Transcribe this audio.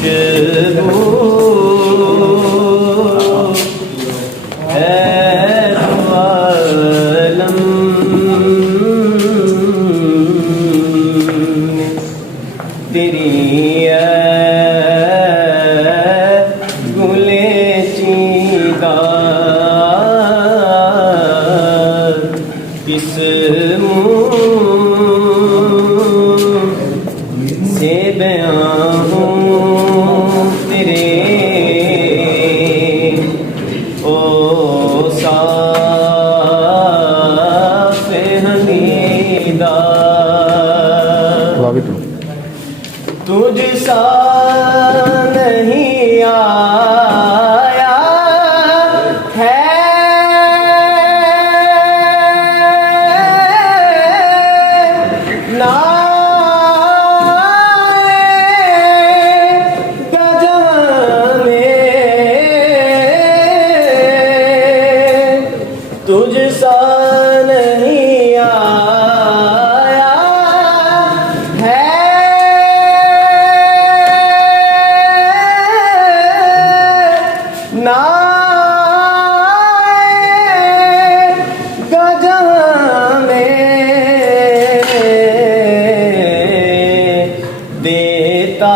खुशबू है आलम तेरी गुले चीदा किस से बयां हूँ तेरे ओ साफ़ हमीदा तुझ सा नहीं आया है ना तुझ सा नहीं आया है ना गजब में देता